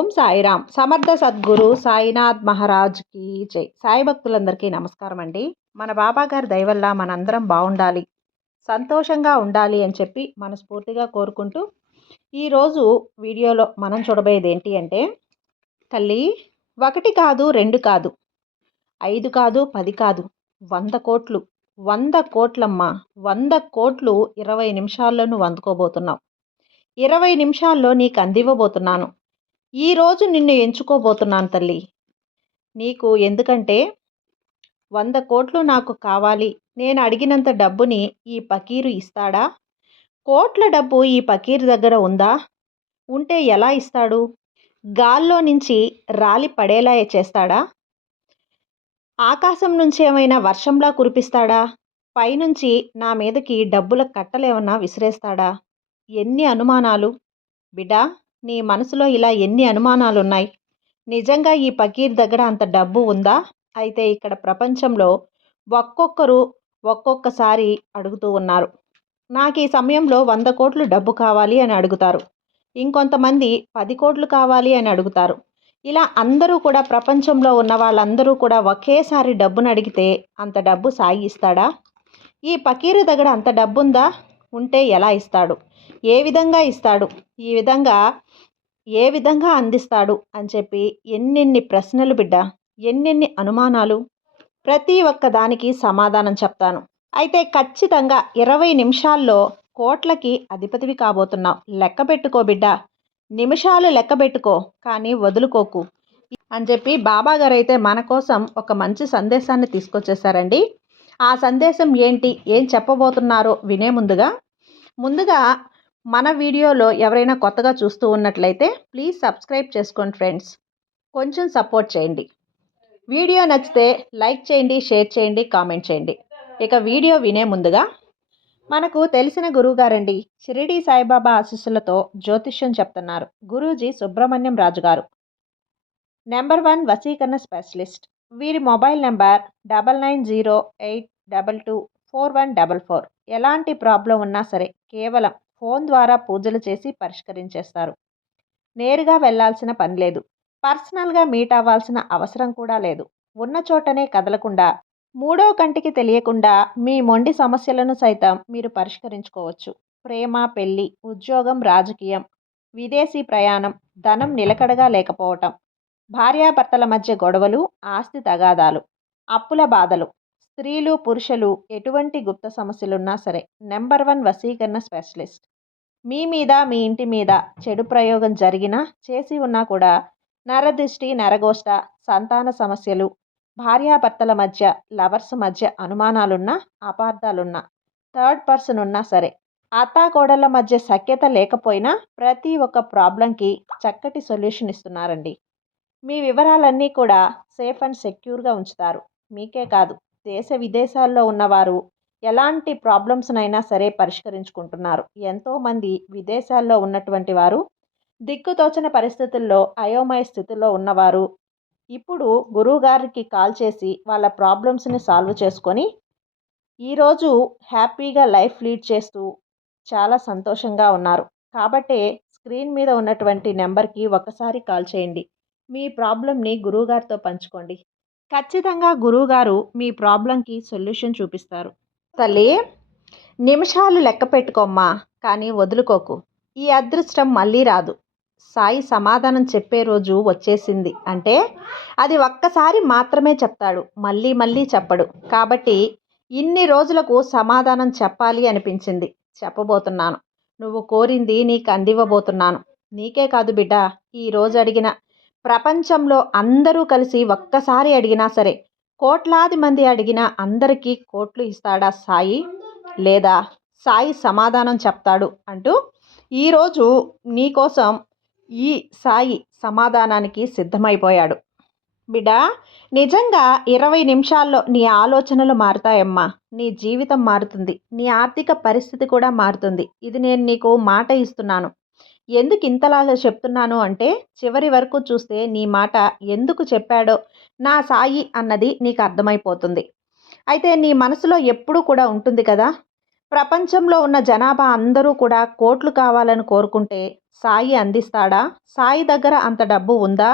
ఓం సాయిరామ్. సమర్థ సద్గురు సాయినాథ్ మహారాజ్కి జై. సాయి భక్తులందరికీ నమస్కారం అండి. మన బాబా గారి దయ వల్ల మనందరం బాగుండాలి, సంతోషంగా ఉండాలి అని చెప్పి మనస్ఫూర్తిగా కోరుకుంటూ ఈరోజు వీడియోలో మనం చూడబోయేది ఏంటి అంటే, తల్లి 1 కాదు 2 కాదు 5 కాదు 10 కాదు 100 కోట్లు 100 కోట్లమ్మ. 100 కోట్లు 20 నిమిషాల్లో నువ్వు అందుకోబోతున్నావు. 20 నిమిషాల్లో నీకు అందివ్వబోతున్నాను. ఈరోజు నిన్ను ఎంచుకోబోతున్నాను తల్లి. నీకు ఎందుకంటే 100 కోట్లు నాకు కావాలి, నేను అడిగినంత డబ్బుని ఈ పకీరు ఇస్తాడా? కోట్ల డబ్బు ఈ పకీరు దగ్గర ఉందా? ఉంటే ఎలా ఇస్తాడు? గాల్లో నుంచి రాలి పడేలా చేస్తాడా? ఆకాశం నుంచి ఏమైనా వర్షంలా కురిపిస్తాడా? పైనుంచి నా మీదకి డబ్బుల కట్టలేమన్నా విసిరేస్తాడా? ఎన్ని అనుమానాలు బిడ్డా, నీ మనసులో ఇలా ఎన్ని అనుమానాలున్నాయి? నిజంగా ఈ పకీర్ దగ్గర అంత డబ్బు ఉందా? అయితే ఇక్కడ ప్రపంచంలో ఒక్కొక్కరు ఒక్కొక్కసారి అడుగుతూ ఉన్నారు. నాకు ఈ సమయంలో 100 కోట్లు డబ్బు కావాలి అని అడుగుతారు. ఇంకొంతమంది 10 కోట్లు కావాలి అని అడుగుతారు. ఇలా అందరూ కూడా, ప్రపంచంలో ఉన్న వాళ్ళందరూ కూడా ఒకేసారి డబ్బును అడిగితే అంత డబ్బు సాయి ఇస్తాడా? ఈ పకీరు దగ్గర అంత డబ్బుందా? ఉంటే ఎలా ఇస్తాడు? ఏ విధంగా ఇస్తాడు? ఏ విధంగా అందిస్తాడు అని చెప్పి ఎన్నెన్ని ప్రశ్నలు బిడ్డ, ఎన్నెన్ని అనుమానాలు. ప్రతి ఒక్క దానికి సమాధానం చెప్తాను. అయితే ఖచ్చితంగా 20 నిమిషాల్లో కోట్లకి అధిపతివి కాబోతున్నావు. లెక్క పెట్టుకో బిడ్డ, నిమిషాలు లెక్క పెట్టుకో, కానీ వదులుకోకు అని చెప్పి బాబా గారు అయితే మన కోసం ఒక మంచి సందేశాన్ని తీసుకొచ్చేసారండి. ఆ సందేశం ఏంటి, ఏం చెప్పబోతున్నారో వినే ముందుగా మన వీడియోలో ఎవరైనా కొత్తగా చూస్తూ ఉన్నట్లయితే ప్లీజ్ సబ్స్క్రైబ్ చేసుకోండి ఫ్రెండ్స్. కొంచెం సపోర్ట్ చేయండి. వీడియో నచ్చితే లైక్ చేయండి, షేర్ చేయండి, కామెంట్ చేయండి. ఇక వీడియో వినే ముందుగా, మనకు తెలిసిన గురువుగారండి, షిరిడి సాయిబాబా ఆశీస్సులతో జ్యోతిష్యం చెప్తున్నారు గురూజీ సుబ్రహ్మణ్యం రాజు గారు, నెంబర్ 1 వశీకరణ స్పెషలిస్ట్. వీరి మొబైల్ నెంబర్ 9908224144. ఎలాంటి ప్రాబ్లం ఉన్నా సరే కేవలం ఫోన్ ద్వారా పూజలు చేసి పరిష్కరించేస్తారు. నేరుగా వెళ్లాల్సిన పని లేదు. పర్సనల్గా మీట్ అవ్వాల్సిన అవసరం కూడా లేదు. ఉన్న చోటనే కదలకుండా, మూడో కంటికి తెలియకుండా మీ మొండి సమస్యలను సైతం మీరు పరిష్కరించుకోవచ్చు. ప్రేమ, పెళ్లి, ఉద్యోగం, రాజకీయం, విదేశీ ప్రయాణం, ధనం నిలకడగా లేకపోవటం, భార్యాభర్తల మధ్య గొడవలు, ఆస్తి తగాదాలు, అప్పుల బాధలు, స్త్రీలు పురుషులు ఎటువంటి గుప్త సమస్యలున్నా సరే నెంబర్ 1 వశీకరణ స్పెషలిస్ట్. మీ మీద, మీ ఇంటి మీద చెడు ప్రయోగం జరిగినా, చేసి ఉన్నా కూడా, నరదృష్టి, నరగోష్ట, సంతాన సమస్యలు, భార్యాభర్తల మధ్య, లవర్స్ మధ్య అనుమానాలున్నా, అపార్థాలున్నా, థర్డ్ పర్సన్ ఉన్నా సరే, అత్తాకోడళ్ళ మధ్య సఖ్యత లేకపోయినా ప్రతి ఒక్క ప్రాబ్లంకి చక్కటి సొల్యూషన్ ఇస్తున్నారండి. మీ వివరాలన్నీ కూడా సేఫ్ అండ్ సెక్యూర్గా ఉంచుతారు. మీకే కాదు, దేశ విదేశాల్లో ఉన్నవారు ఎలాంటి ప్రాబ్లమ్స్నైనా సరే పరిష్కరించుకుంటున్నారు. ఎంతోమంది విదేశాల్లో ఉన్నటువంటి వారు, దిక్కుతోచని పరిస్థితుల్లో, అయోమయ స్థితిలో ఉన్నవారు ఇప్పుడు గురువుగారికి కాల్ చేసి వాళ్ళ ప్రాబ్లమ్స్ని సాల్వ్ చేసుకొని ఈరోజు హ్యాపీగా లైఫ్ లీడ్ చేస్తూ చాలా సంతోషంగా ఉన్నారు. కాబట్టే స్క్రీన్ మీద ఉన్నటువంటి నెంబర్కి ఒకసారి కాల్ చేయండి. మీ ప్రాబ్లంని గురువుగారితో పంచుకోండి. ఖచ్చితంగా గురువుగారు మీ ప్రాబ్లంకి సొల్యూషన్ చూపిస్తారు. తల్లి, నిమిషాలు లెక్క పెట్టుకోమ్మా, కానీ వదులుకోకు. ఈ అదృష్టం మళ్ళీ రాదు. సాయి సమాధానం చెప్పే రోజు వచ్చేసింది అంటే అది ఒక్కసారి మాత్రమే చెప్తాడు, మళ్ళీ మళ్ళీ చెప్పడు. కాబట్టి ఇన్ని రోజులకు సమాధానం చెప్పాలి అనిపించింది, చెప్పబోతున్నాను. నువ్వు కోరింది నీకు అందివ్వబోతున్నాను. నీకే కాదు బిడ్డ, ఈరోజు అడిగిన ప్రపంచంలో అందరూ కలిసి ఒక్కసారి అడిగినా సరే, కోట్లాది మంది అడిగినా అందరికీ కోట్లు ఇస్తాడా సాయి? లేదా సాయి సమాధానం చెప్తాడు అంటూ ఈరోజు నీకోసం ఈ సాయి సమాధానానికి సిద్ధమైపోయాడు. బిడ్డ, నిజంగా 20 నిమిషాల్లో నీ ఆలోచనలు మారుతాయమ్మా. నీ జీవితం మారుతుంది. నీ ఆర్థిక పరిస్థితి కూడా మారుతుంది. ఇది నేను నీకు మాట ఇస్తున్నాను. ఎందుకు ఇంతలాగా చెప్తున్నాను అంటే, చివరి వరకు చూస్తే నీ మాట ఎందుకు చెప్పాడో నా సాయి అన్నది నీకు అర్థమైపోతుంది. అయితే నీ మనసులో ఎప్పుడూ కూడా ఉంటుంది కదా, ప్రపంచంలో ఉన్న జనాభా అందరూ కూడా కోట్లు కావాలని కోరుకుంటే సాయి అందిస్తాడా? సాయి దగ్గర అంత డబ్బు ఉందా?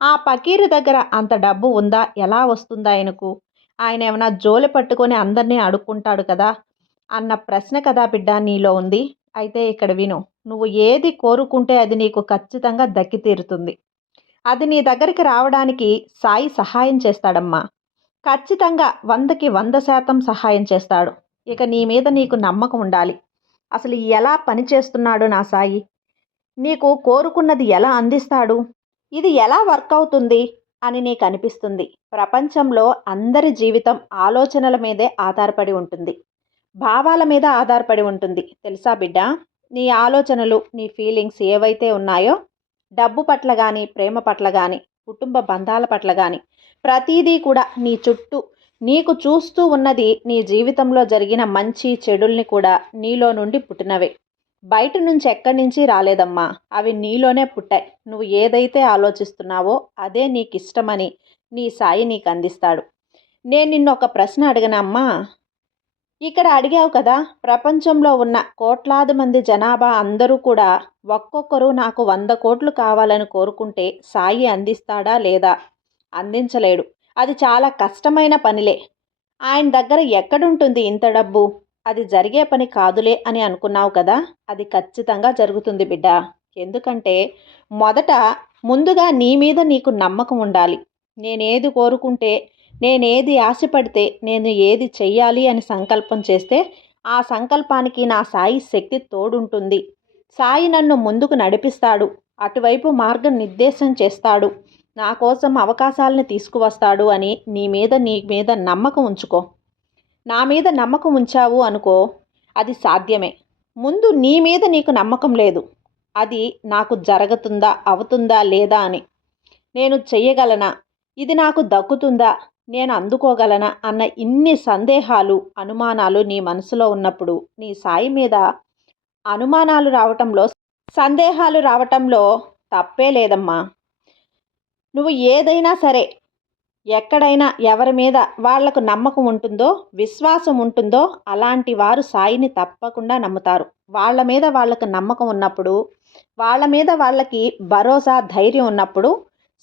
ఆ పకీరు దగ్గర అంత డబ్బు ఉందా? ఎలా వస్తుందా ఆయనకు? ఆయన ఏమైనా జోలె పట్టుకొని అందరినీ అడుక్కుంటాడు కదా అన్న ప్రశ్న కదా బిడ్డ నీలో ఉంది. అయితే ఇక్కడ విను. నువ్వు ఏది కోరుకుంటే అది నీకు ఖచ్చితంగా దక్కి తీరుతుంది. అది నీ దగ్గరికి రావడానికి సాయి సహాయం చేస్తాడమ్మా. ఖచ్చితంగా 100కి 100% సహాయం చేస్తాడు. ఇక నీ మీద నీకు నమ్మకం ఉండాలి. అసలు ఎలా పనిచేస్తున్నాడు నా సాయి? నీకు కోరుకున్నది ఎలా అందిస్తాడు? ఇది ఎలా వర్క్ అవుతుంది అని నీకు అనిపిస్తుంది. ప్రపంచంలో అందరి జీవితం ఆలోచనల మీదే ఆధారపడి ఉంటుంది. భావాల మీద ఆధారపడి ఉంటుంది. తెలుసా బిడ్డ? నీ ఆలోచనలు, నీ ఫీలింగ్స్ ఏవైతే ఉన్నాయో డబ్బు పట్ల కానీ, ప్రేమ పట్ల కానీ, కుటుంబ బంధాల పట్ల కానీ ప్రతీదీ కూడా నీ చుట్టూ నీకు చూస్తూ ఉన్నది నీ జీవితంలో జరిగిన మంచి చెడుల్ని కూడా నీలో నుండి పుట్టినవే. బయట నుంచి ఎక్కడి నుంచి రాలేదమ్మా. అవి నీలోనే పుట్టాయి. నువ్వు ఏదైతే ఆలోచిస్తున్నావో అదే నీకు ఇష్టమని నీ సాయి నీకు అందిస్తాడు. నేను నిన్ను ఒక ప్రశ్న అడిగనమ్మా. ఇక్కడ అడిగావు కదా, ప్రపంచంలో ఉన్న కోట్లాది మంది జనాభా అందరూ కూడా ఒక్కొక్కరు నాకు 100 కోట్లు కావాలని కోరుకుంటే సాయి అందిస్తాడా లేదా? అందించలేడు. అది చాలా కష్టమైన పనిలే. ఆయన దగ్గర ఎక్కడుంటుంది ఇంత డబ్బు? అది జరిగే పని కాదులే అని అనుకున్నావు కదా, అది ఖచ్చితంగా జరుగుతుంది బిడ్డ. ఎందుకంటే ముందుగా నీ మీద నీకు నమ్మకం ఉండాలి. నేనేది కోరుకుంటే, నేనేది ఆశపడితే, నేను ఏది చెయ్యాలి అని సంకల్పం చేస్తే ఆ సంకల్పానికి నా సాయి శక్తి తోడుంటుంది. సాయి నన్ను ముందుకు నడిపిస్తాడు, అటువైపు మార్గం నిర్దేశం చేస్తాడు, నా కోసం అవకాశాలను తీసుకువస్తాడు అని నీ మీద నమ్మకం ఉంచుకో. నా మీద నమ్మకం ఉంచావు అనుకో, అది సాధ్యమే. ముందు నీ మీద నీకు నమ్మకం లేదు. అది నాకు జరుగుతుందా, అవుతుందా లేదా అని. నేను చెయ్యగలనా, ఇది నాకు దక్కుతుందా, నేను అందుకోగలనా అన్న ఇన్ని సందేహాలు, అనుమానాలు నీ మనసులో ఉన్నప్పుడు నీ సాయి మీద అనుమానాలు రావటంలో, సందేహాలు రావటంలో తప్పే లేదమ్మా. నువ్వు ఏదైనా సరే, ఎక్కడైనా ఎవరి మీద వాళ్లకు నమ్మకం ఉంటుందో, విశ్వాసం ఉంటుందో అలాంటి వారు సాయిని తప్పకుండా నమ్ముతారు. వాళ్ళ మీద వాళ్ళకు నమ్మకం ఉన్నప్పుడు, వాళ్ళ మీద వాళ్ళకి భరోసా, ధైర్యం ఉన్నప్పుడు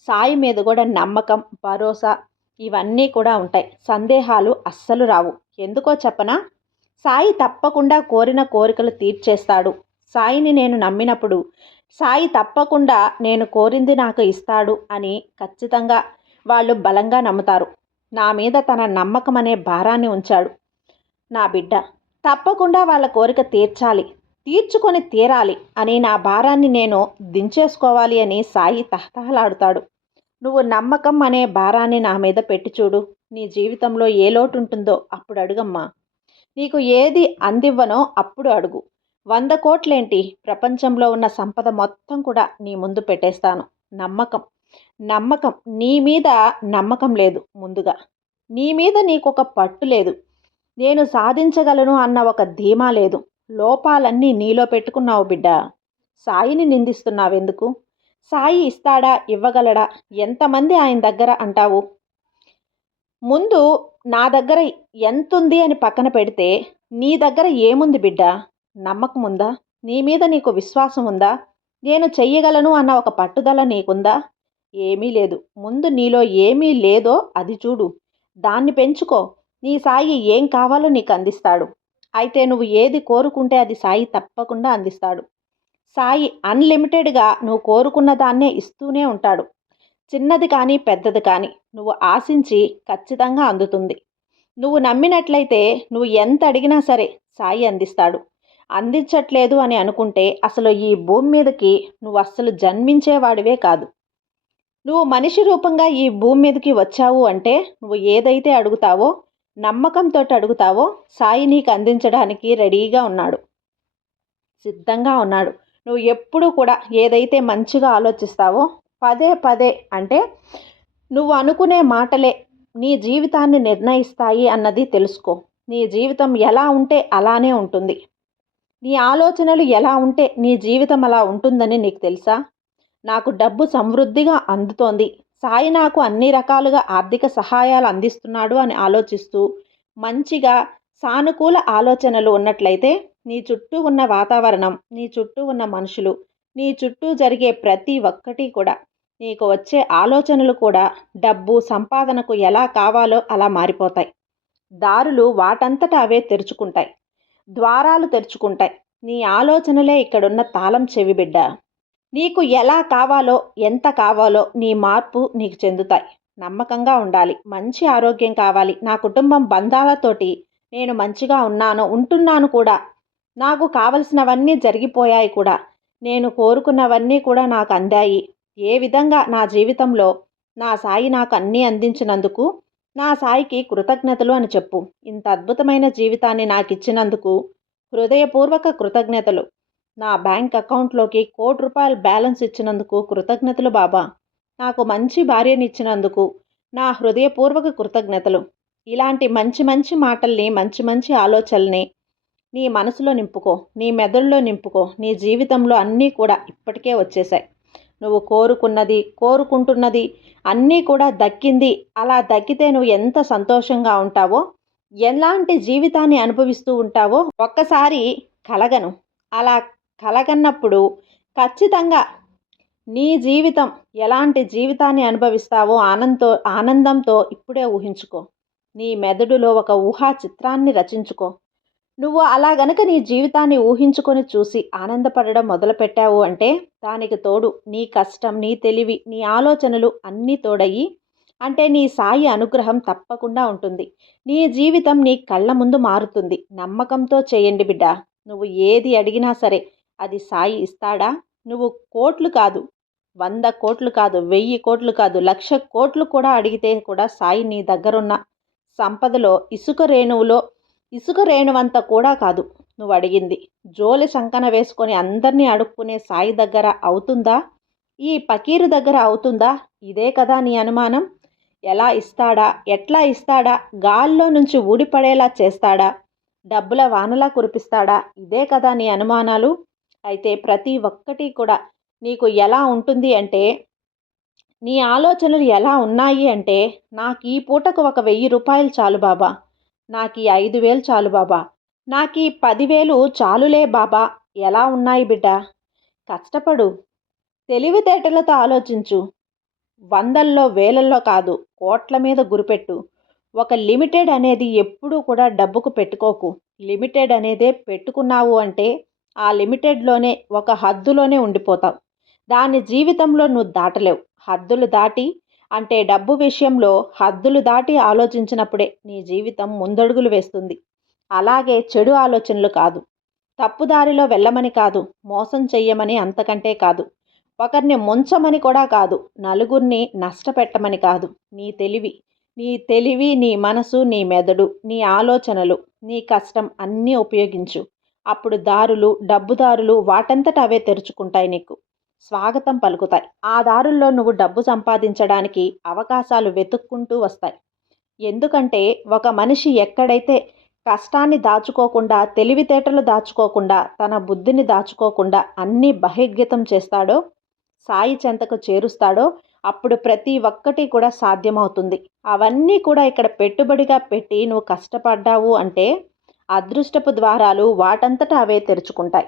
సాయి మీద కూడా నమ్మకం, భరోసా ఇవన్నీ కూడా ఉంటాయి. సందేహాలు అస్సలు రావు. ఎందుకో చెప్పనా? సాయి తప్పకుండా కోరిన కోరికలు తీర్చేస్తాడు. సాయిని నేను నమ్మినప్పుడు సాయి తప్పకుండా నేను కోరింది నాకు ఇస్తాడు అని ఖచ్చితంగా వాళ్ళు బలంగా నమ్ముతారు. నా మీద తన నమ్మకం అనే భారాన్ని ఉంచాడు నా బిడ్డ. తప్పకుండా వాళ్ళ కోరిక తీర్చాలి, తీర్చుకొని తీరాలి అని నా భారాన్ని నేను దించేసుకోవాలి అని సాయి తహతహలాడుతాడు. నువ్వు నమ్మకం అనే భారాన్ని నా మీద పెట్టి చూడు. నీ జీవితంలో ఏ లోటు ఉంటుందో అప్పుడు అడుగమ్మా. నీకు ఏది అందివ్వనో అప్పుడు అడుగు. 100 కోట్లేంటి, ప్రపంచంలో ఉన్న సంపద మొత్తం కూడా నీ ముందు పెట్టేస్తాను. నమ్మకం నీ మీద నమ్మకం లేదు. ముందుగా నీ మీద నీకొక పట్టు లేదు. నేను సాధించగలను అన్న ఒక ధీమా లేదు. లోపాలన్నీ నీలో పెట్టుకున్నావు బిడ్డ. సాయిని నిందిస్తున్నావెందుకు? సాయి ఇస్తాడా, ఇవ్వగలడా, ఎంతమంది ఆయన దగ్గర అంటావు? ముందు నా దగ్గర ఎంతుంది అని పక్కన పెడితే నీ దగ్గర ఏముంది బిడ్డ? నమ్మకం ఉందా? నీ మీద నీకు విశ్వాసం ఉందా? నేను చెయ్యగలను అన్న ఒక పట్టుదల నీకుందా? ఏమీ లేదు. ముందు నీలో ఏమీ లేదో అది చూడు, దాన్ని పెంచుకో. నీ సాయి ఏం కావాలో నీకు అందిస్తాడు. అయితే నువ్వు ఏది కోరుకుంటే అది సాయి తప్పకుండా అందిస్తాడు. సాయి అన్లిమిటెడ్గా నువ్వు కోరుకున్న దాన్నే ఇస్తూనే ఉంటాడు. చిన్నది కానీ పెద్దది కానీ నువ్వు ఆశించి ఖచ్చితంగా అందుతుంది. నువ్వు నమ్మినట్లయితే నువ్వు ఎంత అడిగినా సరే సాయి అందిస్తాడు. అందించట్లేదు అని అనుకుంటే అసలు ఈ భూమి మీదకి నువ్వు అస్సలు జన్మించేవాడివే కాదు. నువ్వు మనిషి రూపంగా ఈ భూమి మీదకి వచ్చావు అంటే నువ్వు ఏదైతే అడుగుతావో, నమ్మకంతో అడుగుతావో సాయి నీకు అందించడానికి రెడీగా ఉన్నాడు, సిద్ధంగా ఉన్నాడు. నువ్వు ఎప్పుడూ కూడా ఏదైతే మంచిగా ఆలోచిస్తావో, పదే పదే అంటే నువ్వు అనుకునే మాటలే నీ జీవితాన్ని నిర్ణయిస్తాయి అన్నది తెలుసుకో. నీ జీవితం ఎలా ఉంటే అలానే ఉంటుంది. నీ ఆలోచనలు ఎలా ఉంటే నీ జీవితం అలా ఉంటుందని నీకు తెలుసా? నాకు డబ్బు సమృద్ధిగా అందుతోంది, సాయి నాకు అన్ని రకాలుగా ఆర్థిక సహాయాలు అందిస్తున్నాడు అని ఆలోచిస్తూ మంచిగా సానుకూల ఆలోచనలు ఉన్నట్లయితే నీ చుట్టూ ఉన్న వాతావరణం, నీ చుట్టూ ఉన్న మనుషులు, నీ చుట్టూ జరిగే ప్రతి ఒక్కటి కూడా, నీకు వచ్చే ఆలోచనలు కూడా డబ్బు సంపాదనకు ఎలా కావాలో అలా మారిపోతాయి. దారులు వాటంతట అవే తెరుచుకుంటాయి. ద్వారాలు తెరుచుకుంటాయి. నీ ఆలోచనలే ఇక్కడున్న తాళం చెవి బిడ్డ. నీకు ఎలా కావాలో, ఎంత కావాలో నీ మార్పు నీకు చెందుతాయి. నమ్మకంగా ఉండాలి. మంచి ఆరోగ్యం కావాలి. నా కుటుంబం బంధాలతోటి నేను మంచిగా ఉంటున్నాను కూడా. నాకు కావలసినవన్నీ జరిగిపోయాయి కూడా. నేను కోరుకున్నవన్నీ కూడా నాకు అందాయి. ఏ విధంగా నా జీవితంలో నా సాయి నాకు అన్నీ అందించినందుకు నా సాయికి కృతజ్ఞతలు అని చెప్పు. ఇంత అద్భుతమైన జీవితాన్ని నాకిచ్చినందుకు హృదయపూర్వక కృతజ్ఞతలు. నా బ్యాంక్ అకౌంట్లోకి ₹1,00,00,000 బ్యాలెన్స్ ఇచ్చినందుకు కృతజ్ఞతలు బాబా. నాకు మంచి భార్యనిచ్చినందుకు నా హృదయపూర్వక కృతజ్ఞతలు. ఇలాంటి మంచి మంచి మాటల్ని, మంచి మంచి ఆలోచనల్ని నీ మనసులో నింపుకో, నీ మెదడులో నింపుకో. నీ జీవితంలో అన్నీ కూడా ఇప్పటికే వచ్చేసాయి. నువ్వు కోరుకుంటున్నది అన్నీ కూడా దక్కింది. అలా దక్కితే నువ్వు ఎంత సంతోషంగా ఉంటావో, ఎలాంటి జీవితాన్ని అనుభవిస్తూ ఉంటావో ఒక్కసారి కలగను. అలా కలగన్నప్పుడు ఖచ్చితంగా నీ జీవితం ఎలాంటి జీవితాన్ని అనుభవిస్తావో ఆనందంతో ఇప్పుడే ఊహించుకో. నీ మెదడులో ఒక ఊహా చిత్రాన్ని రచించుకో. నువ్వు అలా గనక నీ జీవితాన్ని ఊహించుకొని చూసి ఆనందపడడం మొదలుపెట్టావు అంటే దానికి తోడు నీ కష్టం, నీ తెలివి, నీ ఆలోచనలు అన్నీ తోడయి అంటే నీ సాయి అనుగ్రహం తప్పకుండా ఉంటుంది. నీ జీవితం నీ కళ్ళ ముందు మారుతుంది. నమ్మకంతో చేయండి బిడ్డ. నువ్వు ఏది అడిగినా సరే అది సాయి ఇస్తాడా? నువ్వు కోట్లు కాదు, 100 కోట్లు కాదు, 1000 కోట్లు కాదు, 1,00,000 కోట్లు కూడా అడిగితే కూడా సాయి నీ దగ్గరున్న సంపదలో ఇసుక రేణువంత కూడా కాదు నువ్వు అడిగింది. జోలి సంకన వేసుకొని అందరినీ అడుక్కునే సాయి దగ్గర అవుతుందా? ఈ పకీరు దగ్గర అవుతుందా? ఇదే కదా నీ అనుమానం. ఎలా ఇస్తాడా, ఎట్లా ఇస్తాడా, గాల్లో నుంచి ఊడిపడేలా చేస్తాడా, డబ్బుల వానలా కురిపిస్తాడా? ఇదే కదా నీ అనుమానాలు. అయితే ప్రతి ఒక్కటి కూడా నీకు ఎలా ఉంటుంది అంటే, నీ ఆలోచనలు ఎలా ఉన్నాయి అంటే, నాకు ఈ పూటకు ఒక ₹1000 చాలు బాబా, నాకు ఈ 5,000 చాలు బాబా, నాకు ఈ 10,000 చాలులే బాబా. ఎలా ఉన్నాయి బిడ్డ? కష్టపడు, తెలివితేటలతో ఆలోచించు. వందల్లో వేలల్లో కాదు, కోట్ల మీద గురిపెట్టు. ఒక లిమిటెడ్ అనేది ఎప్పుడూ కూడా డబ్బుకు పెట్టుకోకు. లిమిటెడ్ అనేదే పెట్టుకున్నావు అంటే ఆ లిమిటెడ్లోనే ఒక హద్దులోనే ఉండిపోతావు. దాని జీవితంలో నువ్వు దాటలేవు. హద్దులు దాటి అంటే డబ్బు విషయంలో హద్దులు దాటి ఆలోచించినప్పుడే నీ జీవితం ముందడుగులు వేస్తుంది. అలాగే చెడు ఆలోచనలు కాదు, తప్పుదారిలో వెళ్ళమని కాదు, మోసం చెయ్యమని, అంతకంటే కాదు, ఒకరిని ముంచమని కూడా కాదు, నలుగురిని నష్టపెట్టమని కాదు. నీ తెలివి, నీ మనసు, నీ మెదడు, నీ ఆలోచనలు, నీ కష్టం అన్నీ ఉపయోగించు. అప్పుడు డబ్బు దారులు వాటంతట అవే తెరుచుకుంటాయి. నీకు స్వాగతం పలుకుతాయి. ఆ దారుల్లో నువ్వు డబ్బు సంపాదించడానికి అవకాశాలు వెతుక్కుంటూ వస్తాయి. ఎందుకంటే ఒక మనిషి ఎక్కడైతే కష్టాన్ని దాచుకోకుండా, తెలివితేటలు దాచుకోకుండా, తన బుద్ధిని దాచుకోకుండా అన్నీ బహిర్గతం చేస్తాడో, సాయి చెంతకు చేరుస్తాడో, అప్పుడు ప్రతి ఒక్కటి కూడా సాధ్యమవుతుంది. అవన్నీ కూడా ఇక్కడ పెట్టుబడిగా పెట్టి నువ్వు కష్టపడ్డావు అంటే అదృష్టపు ద్వారాలు వాటంతట అవే తెరుచుకుంటాయి.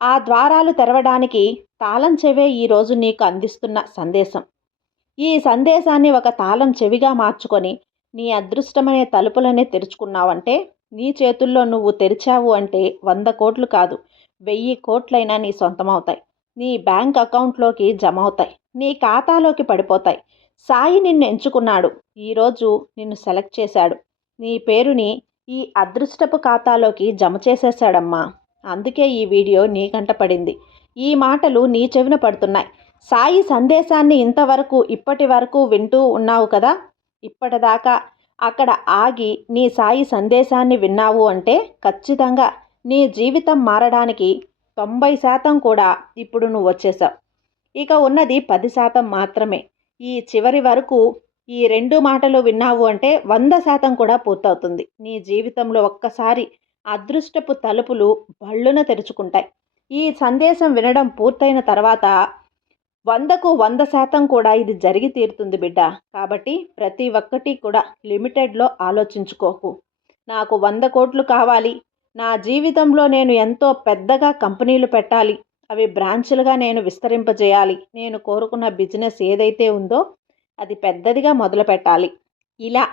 ఆ ద్వారాలు తెరవడానికి తాళం చెవే ఈరోజు నీకు అందిస్తున్న సందేశం. ఈ సందేశాన్ని ఒక తాళం చెవిగా మార్చుకొని నీ అదృష్టమనే తలుపులనే తెరుచుకున్నావంటే, నీ చేతుల్లో నువ్వు తెరిచావు అంటే 100 కోట్లు కాదు, 1000 కోట్లైనా నీ సొంతమవుతాయి. నీ బ్యాంక్ అకౌంట్లోకి జమ అవుతాయి. నీ ఖాతాలోకి పడిపోతాయి. సాయి నిన్ను ఎంచుకున్నాడు. ఈరోజు నిన్ను సెలెక్ట్ చేశాడు. నీ పేరుని ఈ అదృష్టపు ఖాతాలోకి జమ చేసేసాడమ్మా. అందుకే ఈ వీడియో నీ కంట పడింది. ఈ మాటలు నీ చెవిన పడుతున్నాయి. సాయి సందేశాన్ని ఇప్పటి వరకు వింటూ ఉన్నావు కదా. ఇప్పటిదాకా అక్కడ ఆగి నీ సాయి సందేశాన్ని విన్నావు అంటే ఖచ్చితంగా నీ జీవితం మారడానికి 90% కూడా ఇప్పుడు నువ్వు వచ్చేసావు. ఇక ఉన్నది 10% మాత్రమే. ఈ చివరి వరకు ఈ 2 మాటలు విన్నావు అంటే 100% కూడా పూర్తవుతుంది. నీ జీవితంలో ఒక్కసారి అదృష్టపు తలుపులు బళ్ళున తెరుచుకుంటాయి. ఈ సందేశం వినడం పూర్తయిన తర్వాత 100కు 100% కూడా ఇది జరిగి తీరుతుంది బిడ్డ. కాబట్టి ప్రతి ఒక్కటి కూడా లిమిటెడ్లో ఆలోచించుకోకు. నాకు 100 కోట్లు కావాలి. నా జీవితంలో నేను ఎంతో పెద్దగా కంపెనీలు పెట్టాలి. అవి బ్రాంచులుగా నేను విస్తరింపజేయాలి. నేను కోరుకున్న బిజినెస్ ఏదైతే ఉందో అది పెద్దదిగా మొదలుపెట్టాలి. ఇలా,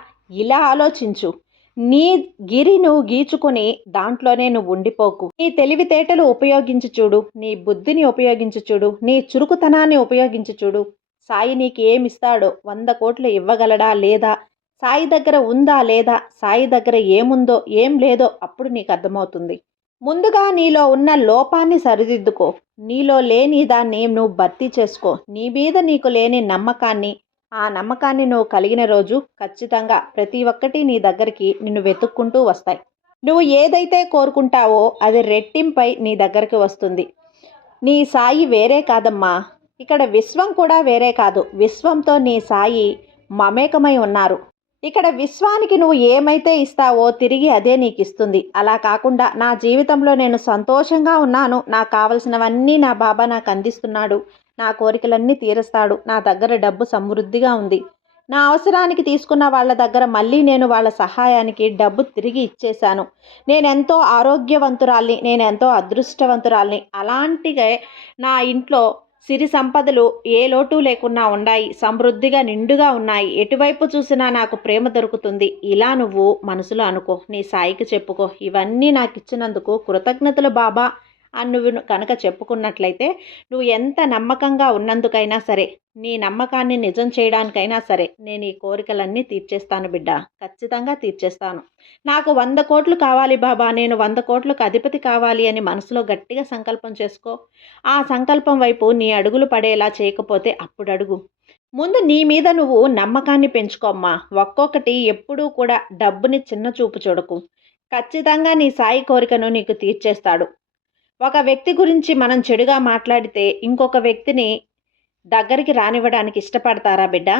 ఇలా ఆలోచించు. నీ గిరి నువ్వు గీచుకొని దాంట్లోనే నువ్వు ఉండిపోకు. నీ తెలివితేటలు ఉపయోగించి చూడు. నీ బుద్ధిని ఉపయోగించి చూడు. నీ చురుకుతనాన్ని ఉపయోగించి చూడు. సాయి నీకు ఏమిస్తాడో 100 కోట్లు ఇవ్వగలడా లేదా? సాయి దగ్గర ఉందా లేదా? సాయి దగ్గర ఏముందో ఏం లేదో అప్పుడు నీకు అర్థమవుతుంది. ముందుగా నీలో ఉన్న లోపాన్ని సరిదిద్దుకో. నీలో లేని దాన్ని నువ్వు భర్తీ చేసుకో. నీ మీద నీకు లేని నమ్మకాన్ని, ఆ నమ్మకాన్ని నువ్వు కలిగిన రోజు ఖచ్చితంగా ప్రతి ఒక్కటి నీ దగ్గరికి నిన్ను వెతుక్కుంటూ వస్తాయి. నువ్వు ఏదైతే కోరుకుంటావో అది రెట్టింపై నీ దగ్గరికి వస్తుంది. నీ సాయి వేరే కాదమ్మా. ఇక్కడ విశ్వం కూడా వేరే కాదు. విశ్వంతో నీ సాయి మమేకమై ఉన్నారు. ఇక్కడ విశ్వానికి నువ్వు ఏమైతే ఇస్తావో తిరిగి అదే నీకు ఇస్తుంది. అలా కాకుండా నా జీవితంలో నేను సంతోషంగా ఉన్నాను, నాకు కావలసినవన్నీ నా బాబా నాకు అందిస్తున్నాడు, నా కోరికలన్నీ తీరుస్తాడు, నా దగ్గర డబ్బు సమృద్ధిగా ఉంది, నా అవసరానికి తీసుకున్న వాళ్ళ దగ్గర మళ్ళీ నేను వాళ్ళ సహాయానికి డబ్బు తిరిగి ఇచ్చేశాను, నేనెంతో ఆరోగ్యవంతురాల్ని, నేనెంతో అదృష్టవంతురాల్ని, అలాంటిగా నా ఇంట్లో సిరి సంపదలు ఏ లోటు లేకుండా ఉన్నాయి, సమృద్ధిగా నిండుగా ఉన్నాయి, ఎటువైపు చూసినా నాకు ప్రేమ దొరుకుతుంది. ఇలా నువ్వు మనసులో అనుకో, నీ సాయికి చెప్పుకో. ఇవన్నీ నాకు ఇచ్చినందుకు కృతజ్ఞతలు బాబా అని నువ్వు కనుక చెప్పుకున్నట్లయితే నువ్వు ఎంత నమ్మకంగా ఉన్నందుకైనా సరే, నీ నమ్మకాన్ని నిజం చేయడానికైనా సరే నేను ఈ కోరికలన్నీ తీర్చేస్తాను బిడ్డ, ఖచ్చితంగా తీర్చేస్తాను. నాకు 100 కోట్లు కావాలి బాబా, నేను 100 కోట్లకు అధిపతి కావాలి అని మనసులో గట్టిగా సంకల్పం చేసుకో. ఆ సంకల్పం వైపు నీ అడుగులు పడేలా చేయకపోతే అప్పుడు అడుగు. ముందు నీ మీద నువ్వు నమ్మకాన్ని పెంచుకోమ్మా. ఒక్కొక్కటి ఎప్పుడూ కూడా డబ్బుని చిన్న చూపు చూడకు. ఖచ్చితంగా నీ సాయి కోరికను నీకు తీర్చేస్తాడు. ఒక వ్యక్తి గురించి మనం చెడుగా మాట్లాడితే ఇంకొక వ్యక్తిని దగ్గరికి రానివ్వడానికి ఇష్టపడతారా బిడ్డ?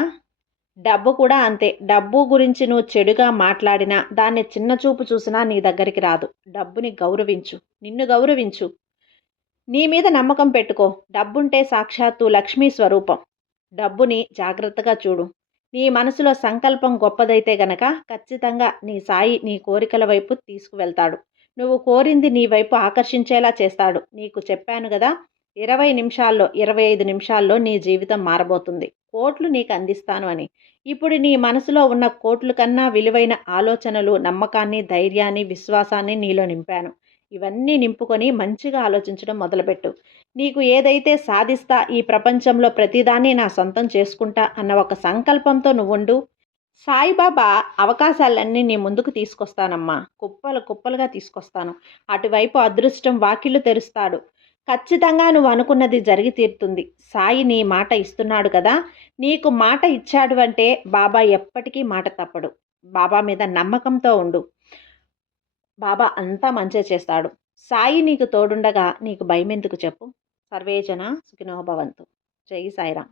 డబ్బు కూడా అంతే. డబ్బు గురించి నువ్వు చెడుగా మాట్లాడినా, దాన్ని చిన్న చూపు చూసినా నీ దగ్గరికి రాదు. డబ్బుని గౌరవించు, నిన్ను గౌరవించు, నీ మీద నమ్మకం పెట్టుకో. డబ్బుంటే సాక్షాత్తు లక్ష్మీ స్వరూపం. డబ్బుని జాగ్రత్తగా చూడు. నీ మనసులో సంకల్పం గొప్పదైతే గనక ఖచ్చితంగా నీ సాయి నీ కోరికల వైపు తీసుకువెళ్తాడు. నువ్వు కోరింది నీ వైపు ఆకర్షించేలా చేస్తాడు. నీకు చెప్పాను కదా, 20 నిమిషాల్లో 25 నిమిషాల్లో నీ జీవితం మారబోతుంది. కోట్లు నీకు అందిస్తాను అని. ఇప్పుడు నీ మనసులో ఉన్న కోట్ల కన్నా విలువైన ఆలోచనలు, నమ్మకాన్ని, ధైర్యాన్ని, విశ్వాసాన్ని నీలో నింపాను. ఇవన్నీ నింపుకొని మంచిగా ఆలోచించడం మొదలుపెట్టు. నీకు ఏదైతే సాధిస్తా, ఈ ప్రపంచంలో ప్రతిదాన్ని నా సొంతం చేసుకుంటా అన్న ఒక సంకల్పంతో నువ్వుండు. సాయిబాబా అవకాశాలన్నీ నీ ముందుకు తీసుకొస్తానమ్మా. కుప్పలు కుప్పలుగా తీసుకొస్తాను. అటువైపు అదృష్టం వాకిళ్ళు తెరుస్తాడు. ఖచ్చితంగా నువ్వు అనుకున్నది జరిగి తీరుతుంది. సాయి నీ మాట ఇస్తున్నాడు కదా, నీకు మాట ఇచ్చాడు అంటే బాబా ఎప్పటికీ మాట తప్పడు. బాబా మీద నమ్మకంతో ఉండు. బాబా అంతా మంచే చేస్తాడు. సాయి నీకు తోడుండగా నీకు భయమెందుకు చెప్పు. సర్వేజన సుఖినో భవంతు. జై సాయిరాం.